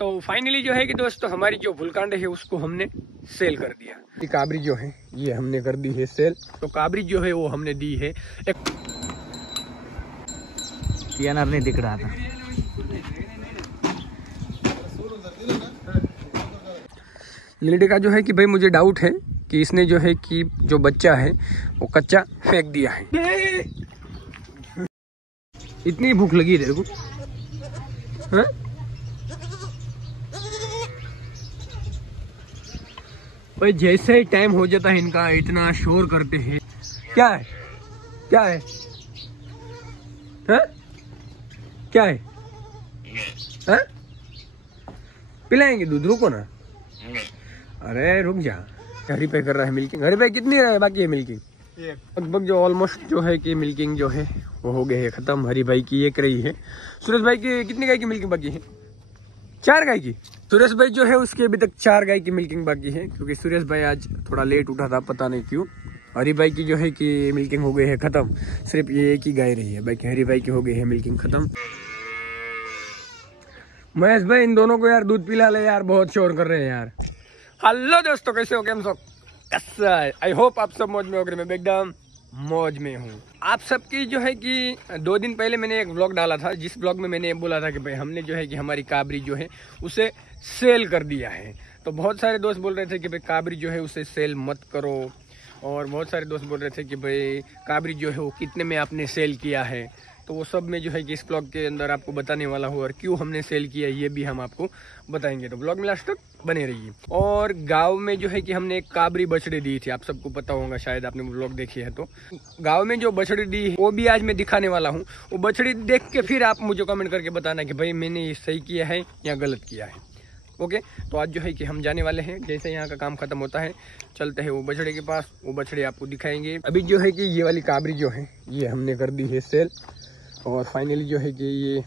तो फाइनली जो है कि दोस्तों हमारी जो बुलकांड है उसको हमने सेल कर दिया। ये काबरी जो है ये हमने कर दी है सेल। तो काबरी जो है वो हमने दी है एक पीएनआर नहीं दिख रहा था। लिल्डे का जो है कि भाई मुझे डाउट है कि इसने जो है कि जो बच्चा है वो कच्चा फेंक दिया है। इतनी भूख लगी तेरे को? हाँ? भाई जैसे ही टाइम हो जाता है इनका इतना शोर करते हैं। क्या है क्या है हाँ? क्या है हाँ? पिलाएंगे दूध, रुको ना। अरे रुक जा। हरी पे कर रहा है मिल्किंग। हरी पे कितनी रहे बाकी है मिल्किंग? लगभग जो ऑलमोस्ट जो है कि मिल्किंग जो है वो हो गए है खत्म। हरी भाई की एक रही है। सुरेश भाई की कितनी गाय की मिल्किंग बाकी है? 4 गाय की। सुरेश भाई जो है उसकी अभी तक 4 गाय की मिल्किंग बाकी है, क्योंकि सुरेश भाई आज थोड़ा लेट उठा था, पता नहीं क्यों। हरी भाई की जो है कि मिल्किंग हो गई है खत्म। सिर्फ ये एक ही गाय रही है, बाकी हरी भाई की हो गई है मिल्किंग खत्म। महेश भाई इन दोनों को यार दूध पिला ले यार, बहुत शोर कर रहे हैं यार। हेलो दोस्तों, कैसे हो? कैम सब? कैसा है? आई होप आप सब मौज में हो गए। मैं एकदम मौज में हूँ। आप सबकी जो है कि 2 दिन पहले मैंने एक व्लॉग डाला था, जिस व्लॉग में मैंने बोला था कि भाई हमने जो है कि हमारी काबरी जो है उसे सेल कर दिया है। तो बहुत सारे दोस्त बोल रहे थे कि भाई काबरी जो है उसे सेल मत करो, और बहुत सारे दोस्त बोल रहे थे कि भाई काबरी जो है वो कितने में आपने सेल किया है। तो वो सब में जो है कि इस ब्लॉग के अंदर आपको बताने वाला हूँ, और क्यों हमने सेल किया ये भी हम आपको बताएंगे। तो ब्लॉग में लास्ट तक बने रहिए। और गांव में जो है कि हमने एक काबरी बछड़ी दी थी, आप सबको पता होगा, शायद आपने ब्लॉग देखी है। तो गांव में जो बछड़ी दी है वो भी आज मैं दिखाने वाला हूँ। वो बछड़ी देख के फिर आप मुझे कमेंट करके बताना कि भाई मैंने ये सही किया है या गलत किया है। ओके, तो आज जो है कि हम जाने वाले हैं। जैसे यहाँ का काम खत्म होता है चलते हैं वो बछड़े के पास, वो बछड़े आपको दिखाएंगे। अभी जो है कि ये वाली काबरी जो है ये हमने कर दी है सेल। और फाइनली जो है कि ये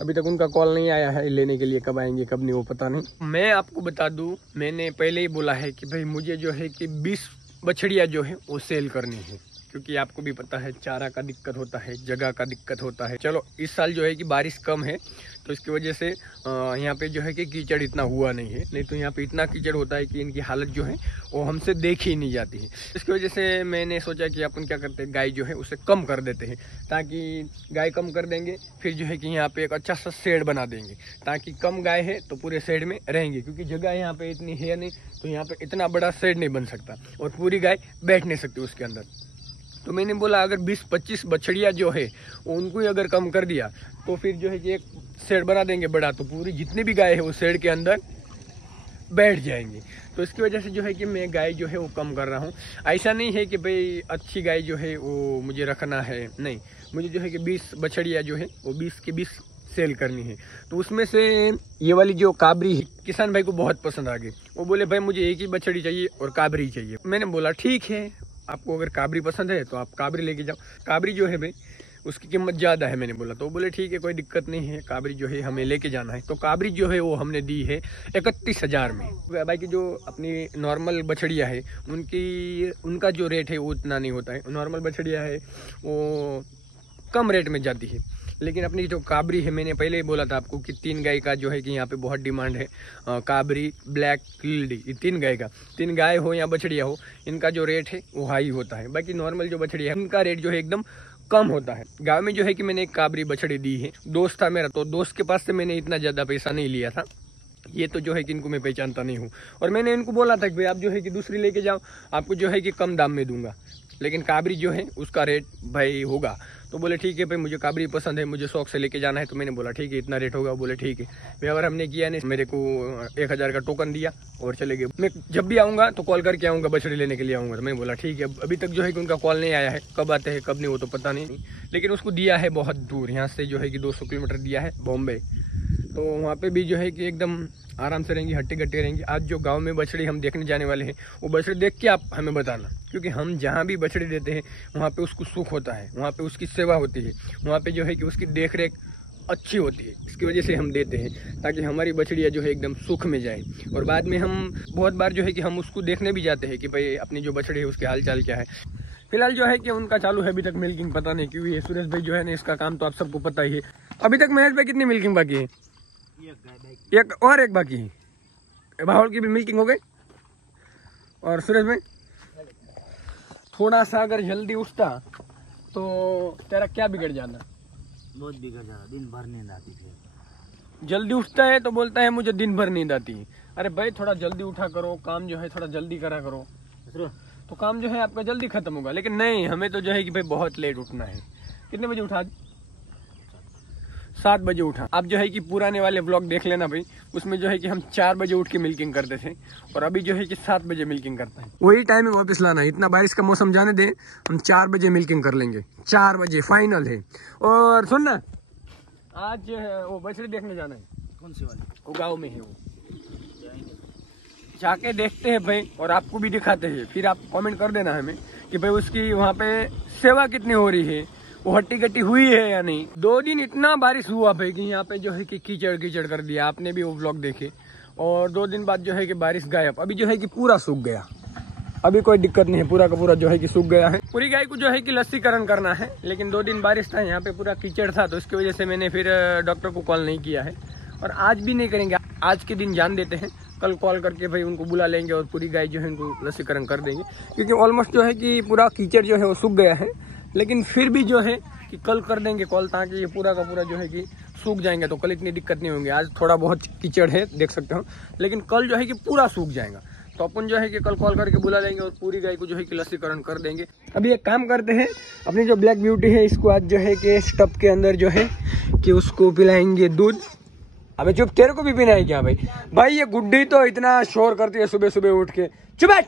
अभी तक उनका कॉल नहीं आया है लेने के लिए, कब आएंगे कब नहीं वो पता नहीं। मैं आपको बता दूं, मैंने पहले ही बोला है कि भाई मुझे जो है कि 20 बछड़ियाँ जो है वो सेल करनी है, क्योंकि आपको भी पता है चारा का दिक्कत होता है, जगह का दिक्कत होता है। चलो इस साल जो है कि बारिश कम है तो इसकी वजह से यहाँ पे जो है कि कीचड़ इतना हुआ नहीं है, नहीं तो यहाँ पे इतना कीचड़ होता है कि इनकी हालत जो है वो हमसे देखी ही नहीं जाती है। इसकी वजह से मैंने सोचा कि अपन क्या करते हैं, गाय जो है उसे कम कर देते हैं, ताकि गाय कम कर देंगे फिर जो है कि यहाँ पे एक अच्छा सा शेड बना देंगे, ताकि कम गाय है तो पूरे शेड में रहेंगे, क्योंकि जगह यहाँ पे इतनी है नहीं, तो यहाँ पे इतना बड़ा शेड नहीं बन सकता और पूरी गाय बैठ नहीं सकती उसके अंदर। तो मैंने बोला अगर 20-25 बछड़ियाँ जो है उनको ही अगर कम कर दिया तो फिर जो है कि एक शेड बना देंगे बड़ा, तो पूरी जितनी भी गाय है वो शेड के अंदर बैठ जाएंगे। तो इसकी वजह से जो है कि मैं गाय जो है वो कम कर रहा हूँ। ऐसा नहीं है कि भाई अच्छी गाय जो है वो मुझे रखना है, नहीं, मुझे जो है कि 20 बछड़ियाँ जो है वो 20 के 20 सेल करनी है। तो उसमें से ये वाली जो काबरी है किसान भाई को बहुत पसंद आ गई। वो बोले भाई मुझे एक ही बछड़ी चाहिए और काबरी चाहिए। मैंने बोला ठीक है, आपको अगर काबरी पसंद है तो आप काबरी लेके जाओ। काबरी जो है भाई उसकी कीमत ज़्यादा है, मैंने बोला। तो बोले ठीक है कोई दिक्कत नहीं है, काबरी जो है हमें लेके जाना है। तो काबरी जो है वो हमने दी है 31,000 में। बाकी जो अपनी नॉर्मल बछड़ियाँ है उनका जो रेट है वो उतना नहीं होता है। नॉर्मल बछड़ियाँ है वो कम रेट में जाती है, लेकिन अपनी जो काबरी है, मैंने पहले ही बोला था आपको कि 3 गाय का जो है कि यहाँ पे बहुत डिमांड है। काबरी, ब्लैक, लिल्डी, ये 3 गाय का, 3 गाय हो या बछड़िया हो, इनका जो रेट है वो हाई होता है। बाकी नॉर्मल जो बछड़िया है उनका रेट जो है एकदम कम होता है। गाँव में जो है कि मैंने एक काबरी बछड़ी दी है, दोस्त था मेरा, तो दोस्त के पास से मैंने इतना ज़्यादा पैसा नहीं लिया था। ये तो जो है कि इनको मैं पहचानता नहीं हूँ, और मैंने इनको बोला था कि भाई आप जो है कि दूसरी लेके जाओ, आपको जो है कि कम दाम में दूंगा, लेकिन काबरी जो है उसका रेट भाई होगा। तो बोले ठीक है भाई मुझे काबरी पसंद है, मुझे शौक से लेके जाना है। तो मैंने बोला ठीक है इतना रेट होगा। बोले ठीक है भाई। अगर हमने किया नहीं, मेरे को 1000 का टोकन दिया और चले गए। मैं जब भी आऊँगा तो कॉल करके आऊँगा, बछड़ी लेने के लिए आऊँगा। तो मैं बोला ठीक है। अभी तक जो है कि उनका कॉल नहीं आया है, कब आते हैं कब नहीं वो तो पता नहीं, लेकिन उसको दिया है बहुत दूर, यहाँ से जो है कि 200 किलोमीटर दिया है, बॉम्बे। तो वहाँ पे भी जो है कि एकदम आराम से रहेंगी, हट्टी कट्टी रहेंगी। आज जो गांव में बछड़ी हम देखने जाने वाले हैं, वो बछड़ी देख के आप हमें बताना, क्योंकि हम जहाँ भी बछड़ी देते हैं वहाँ पे उसको सुख होता है, वहाँ पे उसकी सेवा होती है, वहाँ पे जो है कि उसकी देख रेख अच्छी होती है। इसकी वजह से हम देते हैं, ताकि हमारी बछड़ियाँ जो है एकदम सुख में जाए। और बाद में हम बहुत बार जो है कि हम उसको देखने भी जाते हैं कि भाई अपनी जो बछड़ी है उसके हाल चाल क्या है। फिलहाल जो है कि उनका चालू है अभी तक मिल्किंग, पता नहीं क्यों। ये सुरेश भाई जो है ना, इसका काम तो आप सबको पता ही है। अभी तक महेश भाई कितनी मिल्किंग बाकी है? एक बाकी है। भावल की भी मिल्किंग हो गई। और सुरेश भाई थोड़ा सा अगर जल्दी उठता तो तेरा क्या बिगड़ जाता? बहुत बिगड़ जाता, दिन भर नींद आती थी। जल्दी उठता है तो बोलता है मुझे दिन भर नींद आती है। अरे भाई थोड़ा जल्दी उठा करो, काम जो है थोड़ा जल्दी करा करो तो काम जो है आपका जल्दी खत्म होगा। लेकिन नहीं, हमें तो जो है कि भाई बहुत लेट उठना है। कितने बजे उठा? 7 बजे उठा। आप जो है कि पुराने वाले व्लॉग देख लेना भाई, उसमें जो है कि हम 4 बजे उठ के मिल्किंग करते थे और अभी जो है कि 7 बजे मिल्किंग करते हैं। वही टाइम है वापस लाना। इतना बारिश का मौसम जाने दे, हम 4 बजे मिल्किंग कर लेंगे। 4 बजे फाइनल है। और सुन ना, आज वो बछड़ी देखने जाना है। कौन सी वाली? वो गाँव में है, वो जाके देखते हैं भाई और आपको भी दिखाते हैं। फिर आप कमेंट कर देना हमें कि भाई उसकी वहाँ पे सेवा कितनी हो रही है, वो हट्टी कट्टी हुई है या नहीं। 2 दिन इतना बारिश हुआ भाई कि यहाँ पे जो है कि कीचड़ कीचड़ कर दिया। आपने भी वो व्लॉग देखे। और 2 दिन बाद जो है कि बारिश गायब। अभी जो है कि पूरा सूख गया। अभी कोई दिक्कत नहीं है, पूरा का पूरा जो है कि सूख गया है। पूरी गाय को जो है कि लस्सीकरण करना है, लेकिन 2 दिन बारिश था, यहाँ पे पूरा कीचड़ था, तो इसकी वजह से मैंने फिर डॉक्टर को कॉल नहीं किया है और आज भी नहीं करेंगे। आज के दिन जान देते हैं, कल कॉल करके भाई उनको बुला लेंगे और पूरी गाय जो है उनको लस्सीकरण कर देंगे। क्योंकि ऑलमोस्ट जो है कि पूरा कीचड़ जो है वो सूख गया है, लेकिन फिर भी जो है कि कल कर देंगे कॉल, ताकि ये पूरा का पूरा जो है कि सूख जाएंगे तो कल इतनी दिक्कत नहीं होगी। आज थोड़ा बहुत कीचड़ है देख सकते हो, लेकिन कल जो है कि पूरा सूख जाएगा। तो अपन जो है कि कल कॉल करके बुला लेंगे और पूरी गाय को जो है कि लस्सीकरण कर देंगे। अभी एक काम करते हैं, अपनी जो ब्लैक ब्यूटी है इसको आज जो है कि स्टब के अंदर जो है कि उसको पिलाएंगे दूध। अबे चुप, तेरे को भी पीना है क्या भाई? भाई ये गुड्डी तो इतना शोर करती है सुबह सुबह उठ के। चुप बैठ।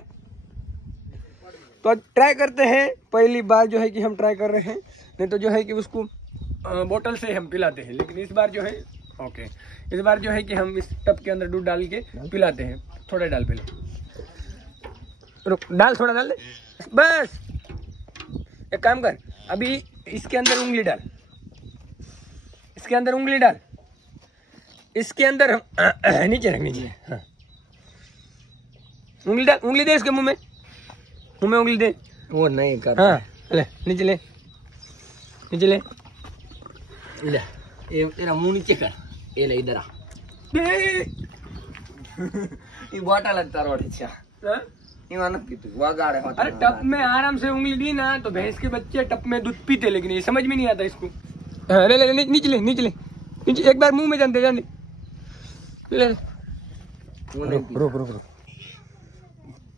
तो ट्राई करते हैं, पहली बार जो है कि हम ट्राई कर रहे हैं, नहीं तो जो है कि उसको बोतल से हम पिलाते हैं। लेकिन इस बार जो है इस बार जो है कि हम इस टब के अंदर दूध डाल के पिलाते हैं। थोड़ा डाल पहले, रुक, डाल थोड़ा डाल दे बस। एक काम कर, अभी इसके अंदर उंगली डाल, इसके अंदर उंगली डाल, इसके अंदर नीचे रख, नीचे। हाँ उंगली डाल, उंगली दे इसके मुंह में उंगली दे। वो नहीं कर। हाँ ले, नीचे ले, नीचे ले। ले ये तेरा मुंह नीचे कर। ये ले इधर आ। ये बोतल लगता रोड अच्छा। ये मानो कि तू वगाड़े होता। अरे टप में आराम से उंगली दी ना तो भैंस के बच्चे टप में दूध पीते, लेकिन ये समझ में नहीं आता इसको। ले ले ले, नीचे ले, नीचे ले, नीचे। एक बार मुंह में जान दे, जान दे। ले रुक रुक रुक,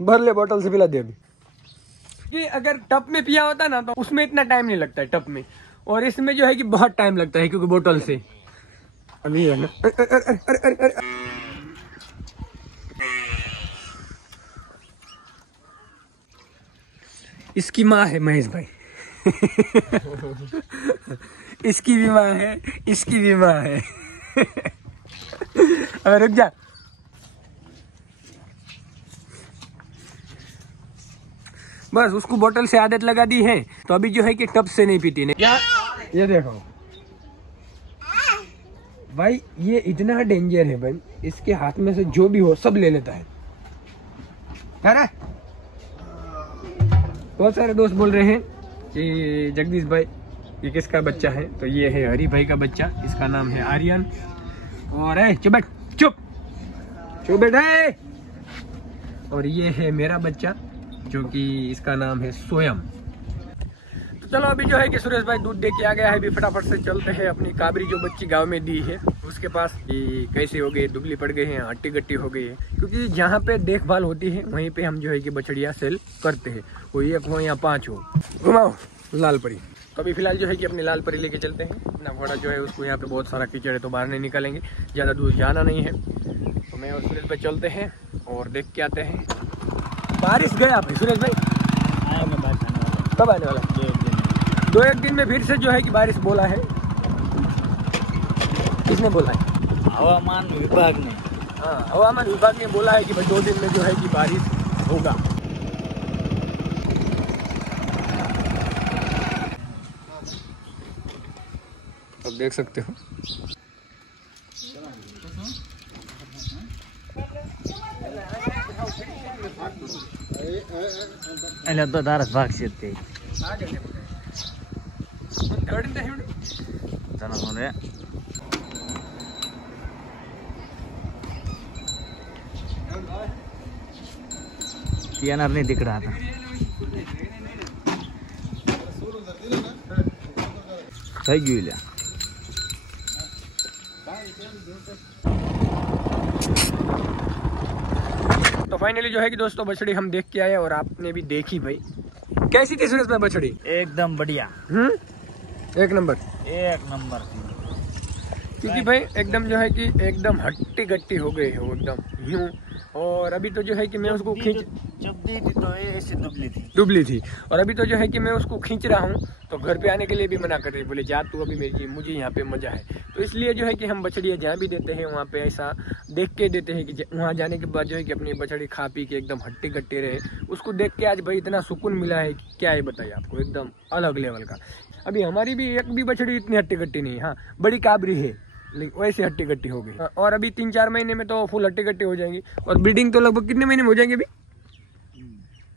भर ले बोतल से, पिला दे अभी। कि अगर टप में पिया होता ना तो उसमें इतना टाइम नहीं लगता है टप में, और इसमें जो है कि बहुत टाइम लगता है क्योंकि बोतल से। अभी है ना, इसकी माँ है महेश भाई। इसकी भी माँ है, इसकी भी माँ है। अबे रुक जा। बस उसको बोतल से आदत लगा दी है तो अभी जो है कि टब से नहीं पीती। नहीं ये देखो भाई, ये इतना डेंजर है भाई, इसके हाथ में से जो भी हो सब ले लेता है। अरे बहुत सारे दोस्त बोल रहे हैं कि जगदीश भाई ये किसका बच्चा है, तो ये है हरी भाई का बच्चा, इसका नाम है आर्यन। और चुप बैठ, चुप चुप बैठ। और ये है मेरा बच्चा जो कि इसका नाम है सोयम। तो चलो अभी जो है कि सुरेश भाई दूध दे के आ गया है, अभी फटाफट से चलते हैं अपनी काबरी जो बच्ची गांव में दी है उसके पास। कि कैसे हो गए, दुबली पड़ गए हैं, हट्टी गट्टी हो गई है। क्योंकि जहाँ पे देखभाल होती है वहीं पे हम जो है कि बछड़िया सेल करते हैं, वो 1 हो या 5 हो। घुमाओ लाल परी। तो अभी फिलहाल जो है कि अपनी लाल परी लेके चलते हैं। अपना घोड़ा जो है उसको, यहाँ पे बहुत सारा कीचड़ है तो बाहर नहीं निकालेंगे, ज़्यादा दूर जाना नहीं है। तो मैं और सुरेश भाई चलते हैं और देख के आते हैं। बारिश गया भाई सुरेश भाई, कब आने वाला? 2-1 दिन में फिर से जो है कि बारिश बोला है। किसने बोला है? हवामान विभाग ने। हाँ हवामान विभाग ने बोला है कि भाई 2 दिन में जो है कि बारिश होगा। अब देख सकते हो तो दारस भाग शेतते पीएनआर नहीं दिख रहा था। થઈ ગયું લ્યા। तो फाइनली जो है कि दोस्तों बछड़ी हम देख के आए और आपने भी देखी भाई। कैसी थी सुरेश भाई बछड़ी? एकदम बढ़िया। एक नंबर। एक नंबर थी। क्योंकि भाई एकदम जो है कि एकदम हट्टी गट्टी हो गई है वो एकदम यूं। और अभी तो जो है कि मैं उसको खींच जब दी थी तो ऐसे दुबली थी और अभी तो जो है कि मैं उसको खींच रहा हूँ तो घर पे आने के लिए भी मना कर रही, बोले जा तू अभी मेरी, मुझे यहाँ पे मजा है। तो इसलिए जो है कि हम बछड़ियाँ जहाँ भी देते हैं वहाँ पे ऐसा देख के देते हैं कि वहाँ जाने के बाद जो है कि अपनी बछड़ी खा पी के एकदम हट्टी गट्टी रहे। उसको देख के आज भाई इतना सुकून मिला है कि क्या है बताइए आपको, एकदम अलग लेवल का। अभी हमारी भी एक भी बछड़ी इतनी हट्टी गट्टी नहीं है। हाँ बड़ी काबरी है लेकिन वैसे हट्टी गट्टी हो गई। और अभी 3-4 महीने में तो फुल हट्टी गट्टी हो जाएंगी। और ब्रीडिंग तो लगभग कितने महीने में हो जाएंगे? अभी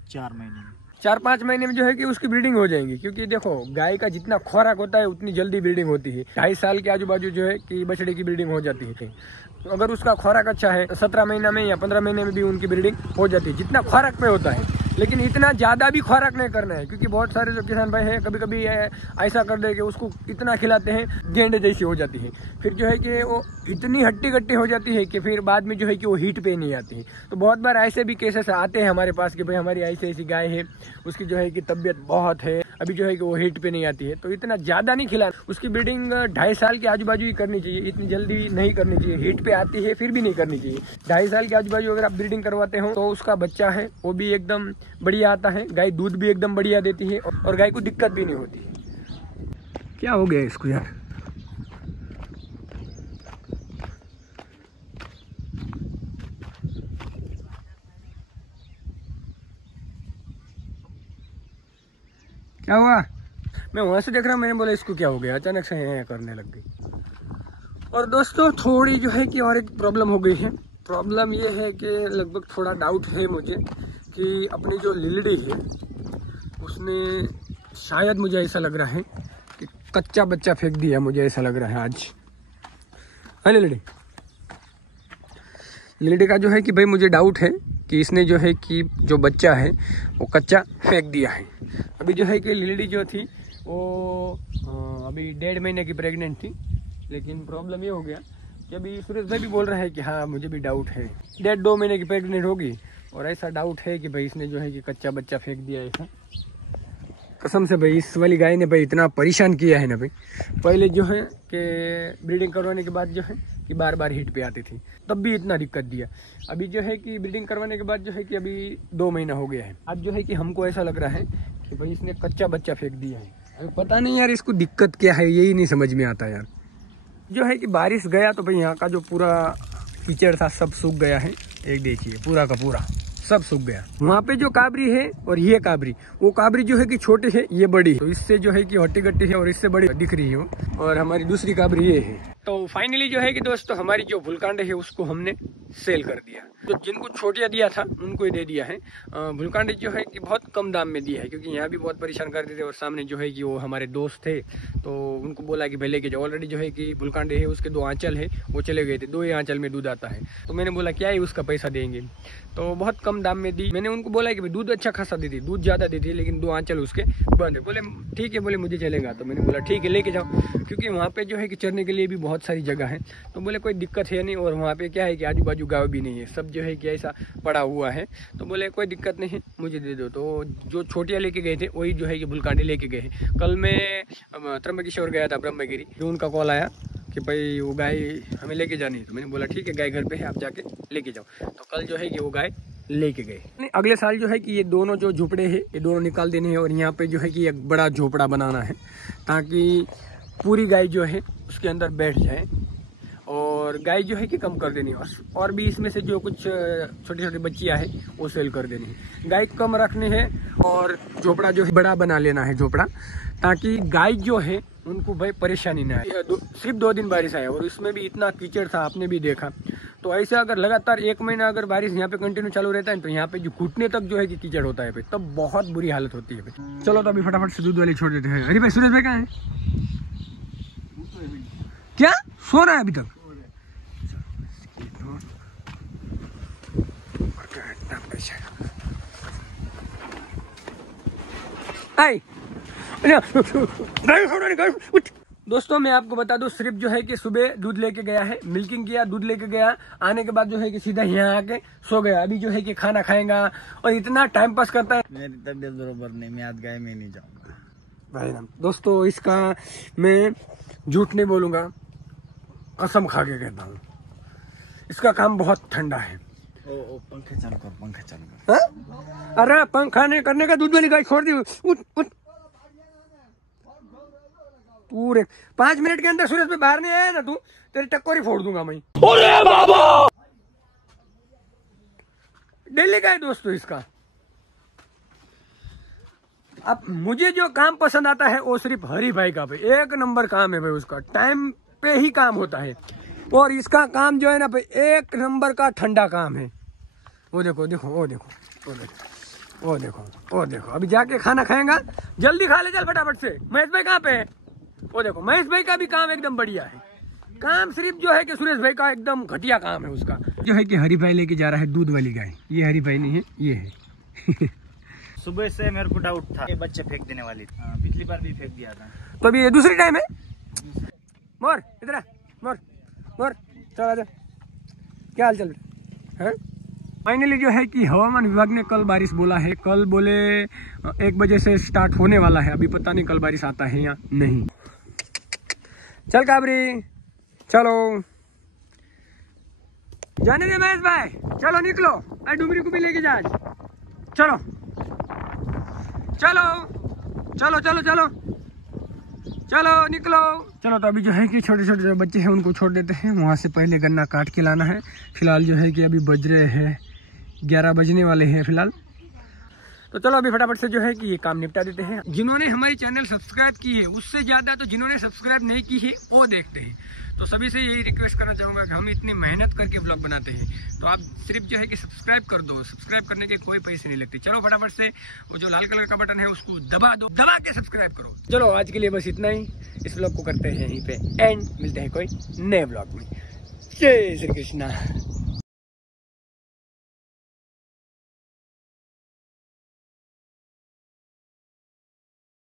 4 महीने, 4-5 महीने में जो है कि उसकी ब्रीडिंग हो जाएंगी। क्योंकि देखो गाय का जितना खुराक होता है उतनी जल्दी ब्रीडिंग होती है। 2.5 साल के आजू बाजू जो है कि बछड़े की ब्रीडिंग हो जाती है। तो अगर उसका खुराक अच्छा है 17 महीना में या 15 महीने में भी उनकी ब्रीडिंग हो जाती है, जितना खुराक पे होता है। लेकिन इतना ज्यादा भी खुराक नहीं करना है, क्योंकि बहुत सारे जो किसान भाई हैं कभी कभी ऐसा कर दे कि उसको इतना खिलाते हैं गेंडे जैसी हो जाती है। फिर जो है कि वो इतनी हट्टी गट्टी हो जाती है कि फिर बाद में जो है कि वो हीट पे नहीं आती है। तो बहुत बार ऐसे भी केसेस आते हैं हमारे पास कि भाई हमारी ऐसी गाय है, उसकी जो है कि तबीयत बहुत है, अभी जो है कि वो हीट पे नहीं आती है। तो इतना ज्यादा नहीं खिलाना, उसकी ब्रीडिंग 2.5 साल के आजू बाजू ही करनी चाहिए, इतनी जल्दी नहीं करनी चाहिए। हीट पे आती है फिर भी नहीं करनी चाहिए। 2.5 साल के आजू बाजू अगर आप ब्रीडिंग करवाते हो तो उसका बच्चा है वो भी एकदम बढ़िया आता है। गाय दूध भी एकदम बढ़िया देती है और गाय को दिक्कत भी नहीं होती है। क्या हो गया इसको यार? क्या हुआ? मैं वहां से देख रहा हूँ, मैंने बोला इसको क्या हो गया, अचानक से यहाँ करने लग गई। और दोस्तों थोड़ी जो है कि और एक प्रॉब्लम हो गई है। प्रॉब्लम ये है कि लगभग थोड़ा डाउट है मुझे कि अपनी जो लिलड़ी है उसने शायद, मुझे ऐसा लग रहा है कि कच्चा बच्चा फेंक दिया, मुझे ऐसा लग रहा है आज। है लिलड़ी का जो है कि भाई मुझे डाउट है कि इसने जो है कि जो बच्चा है वो कच्चा फेंक दिया है। अभी जो है कि लिलड़ी जो थी वो अभी 1.5 महीने की प्रेग्नेंट थी। लेकिन प्रॉब्लम ये हो गया कि अभी सुरेश भाई भी बोल रहा है कि हाँ मुझे भी डाउट है, 1.5-2 महीने की प्रेग्नेंट होगी और ऐसा डाउट है कि भाई इसने जो है कि कच्चा बच्चा फेंक दिया है। कसम से भाई इस वाली गाय ने भाई इतना परेशान किया है ना भाई। पहले जो है कि ब्रीडिंग करवाने के बाद जो है कि बार बार हीट पे आती थी, तब भी इतना दिक्कत दिया। अभी जो है कि ब्रीडिंग करवाने के बाद जो है कि अभी 2 महीना हो गया है। आज जो है कि हमको ऐसा लग रहा है कि भाई इसने कच्चा बच्चा फेंक दिया है। अभी पता नहीं यार इसको दिक्कत क्या है, यही नहीं समझ में आता यार। जो है कि बारिश गया तो भाई यहाँ का जो पूरा कीचड़ था सब सूख गया है। एक देखिए पूरा का पूरा सब सूख गया। वहाँ पे जो काबरी है और ये काबरी, वो काबरी जो है कि छोटे है, ये बड़ी है। तो इससे जो है कि हट्टी गट्टी है और इससे बड़ी दिख रही है वो। और हमारी दूसरी काबरी ये है। तो फाइनली जो है कि दोस्तों हमारी जो भुलकांड है उसको हमने सेल कर दिया। तो जिनको छोटिया दिया था उनको ही दे दिया है। भुलकांड जो है कि बहुत कम दाम में दिया है, क्योंकि यहाँ भी बहुत परेशान करते थे। और सामने जो है कि वो हमारे दोस्त थे तो उनको बोला कि भाई लेके जाओ। ऑलरेडी जो है कि भुलकांड है उसके 2 आंचल है, वो चले गए थे। 2 ही आंचल में दूध आता है। तो मैंने बोला क्या है उसका पैसा देंगे, तो बहुत कम दाम में दी। मैंने उनको बोला कि भाई दूध अच्छा खासा देती, दूध ज़्यादा देती, लेकिन 2 आंचल उसके बंद है। बोले ठीक है, बोले मुझे चलेगा। तो मैंने बोला ठीक है लेके जाओ, क्योंकि वहाँ पे जो है कि चरने के लिए भी बहुत सारी जगह है। तो बोले कोई दिक्कत है नहीं। और वहाँ पे क्या है कि आजू बाजू गाँव भी नहीं है, सब जो है कि ऐसा पड़ा हुआ है। तो बोले कोई दिक्कत नहीं है, मुझे दे दो। तो जो छोटिया लेके गए थे वही जो है कि भुलकांडी लेके गए। कल मैं त्र्यंबकेश्वर गया था ब्रह्मगिरी, जो उनका कॉल आया कि भाई वो गाय हमें लेके जानी है। तो मैंने बोला ठीक है गाय घर पे है, आप जाके लेके जाओ। तो कल जो है कि वो गाय लेके गए। अगले साल जो है कि ये दोनों जो झोपड़े हैं ये दोनों निकाल देने हैं और यहाँ पे जो है कि एक बड़ा झोपड़ा बनाना है, ताकि पूरी गाय जो है उसके अंदर बैठ जाए। और गाय जो है कि कम कर देनी है और भी इसमें से जो कुछ छोटी छोटी बच्चियां हैं वो सेल कर देनी है। गाय कम रखनी है और झोपड़ा जो है बड़ा बना लेना है झोपड़ा, ताकि गाय जो है उनको भाई परेशानी ना आए। सिर्फ 2 दिन बारिश आया और इसमें भी इतना कीचड़ था, आपने भी देखा। तो ऐसे अगर लगातार 1 महीना अगर बारिश यहाँ पे कंटिन्यू चालू रहता है तो यहाँ पे जो घुटने तक जो है कि कीचड़ होता है भाई, तब बहुत बुरी हालत होती है भाई। चलो तो अभी फटाफट से दूध वाली छोड़ देते हैं। अरे भाई सुरेश भाई कहाँ है? क्या सो रहा है अभी तक? आई दोस्तों मैं आपको बता दूं, सिर्फ जो है कि सुबह दूध लेके गया है, मिल्किंग किया, दूध लेके गया, आने के बाद जो है कि सीधा यहाँ आके सो गया। अभी जो है कि खाना खाएगा और इतना टाइम पास करता है। मेरी तबीयत बरोबर नहीं, मैं आज गाय में नहीं जाऊंगा भाई दोस्तों, इसका मैं झूठ नहीं बोलूंगा, कसम खा के कहता हूँ, इसका काम बहुत ठंडा है। ओ पंखे चालू कर, पंखे चालू कर। अरे पंखा नहीं करने का, दूध वाली गाय छोड़ दी। उठ उठ, पूरे 5 मिनट के अंदर सूरज पे बाहर नहीं आया ना तू, तेरी टक्कोरी फोड़ दूंगा मैं। अरे बाबा, डेली का है दोस्तों इसका। अब मुझे जो काम पसंद आता है वो सिर्फ हरी भाई का, भाई 1 नंबर काम है भाई उसका, टाइम पे ही काम होता है। और इसका काम जो है ना भाई 1 नंबर का ठंडा काम है। वो देखो देखो, वो देखो, वो देखो, वो देखो, वो देखो, अभी जाके खाना खाएगा, जल्दी खा ले चल फटाफट से। महेश भाई कहाँ पे है? वो देखो, महेश भाई का भी काम एकदम बढ़िया है। काम सिर्फ जो है कि सुरेश भाई का एकदम घटिया काम है उसका। जो है कि हरी भाई लेके जा रहा है दूध वाली गाय। ये हरी भाई नहीं है, ये है। सुबह से मेरे को डाउट था, ये बच्चे फेंक देने वाली थी। पिछली बार भी फेंक दिया था। तो अभी ये दूसरी टाइम है। मोर इधर आ, मोर मोर चल आजा। क्या हाल चल है? फाइनली जो है कि हवामान विभाग ने कल बारिश बोला है। कल बोले 1 बजे से स्टार्ट होने वाला है। अभी पता नहीं कल बारिश आता है या नहीं। चल काबरी, चलो जाने दे महेश भाई, चलो निकलो। अरे डुमरी को भी लेके जा, चलो चलो चलो चलो चलो चलो निकलो। चलो तो अभी जो है कि छोटे छोटे जो बच्चे हैं उनको छोड़ देते हैं। वहाँ से पहले गन्ना काट के लाना है। फिलहाल जो है कि अभी बज रहे हैं 11 बजने वाले हैं फिलहाल। तो चलो अभी फटाफट से जो है कि ये काम निपटा देते हैं। जिन्होंने हमारी चैनल सब्सक्राइब की है उससे ज्यादा तो जिन्होंने सब्सक्राइब नहीं की है वो देखते हैं। तो सभी से यही रिक्वेस्ट करना चाहूंगा कि हम इतनी मेहनत करके व्लॉग बनाते हैं, तो आप सिर्फ जो है कि सब्सक्राइब कर दो। सब्सक्राइब करने के कोई पैसे नहीं लगते। चलो फटाफट से वो जो लाल कलर का बटन है उसको दबा दो, दबा के सब्सक्राइब करो। चलो आज के लिए बस इतना ही। इस व्लॉग को करते हैं यहीं पे एंड। मिलते हैं कोई नए व्लॉग में। जय श्री कृष्णा।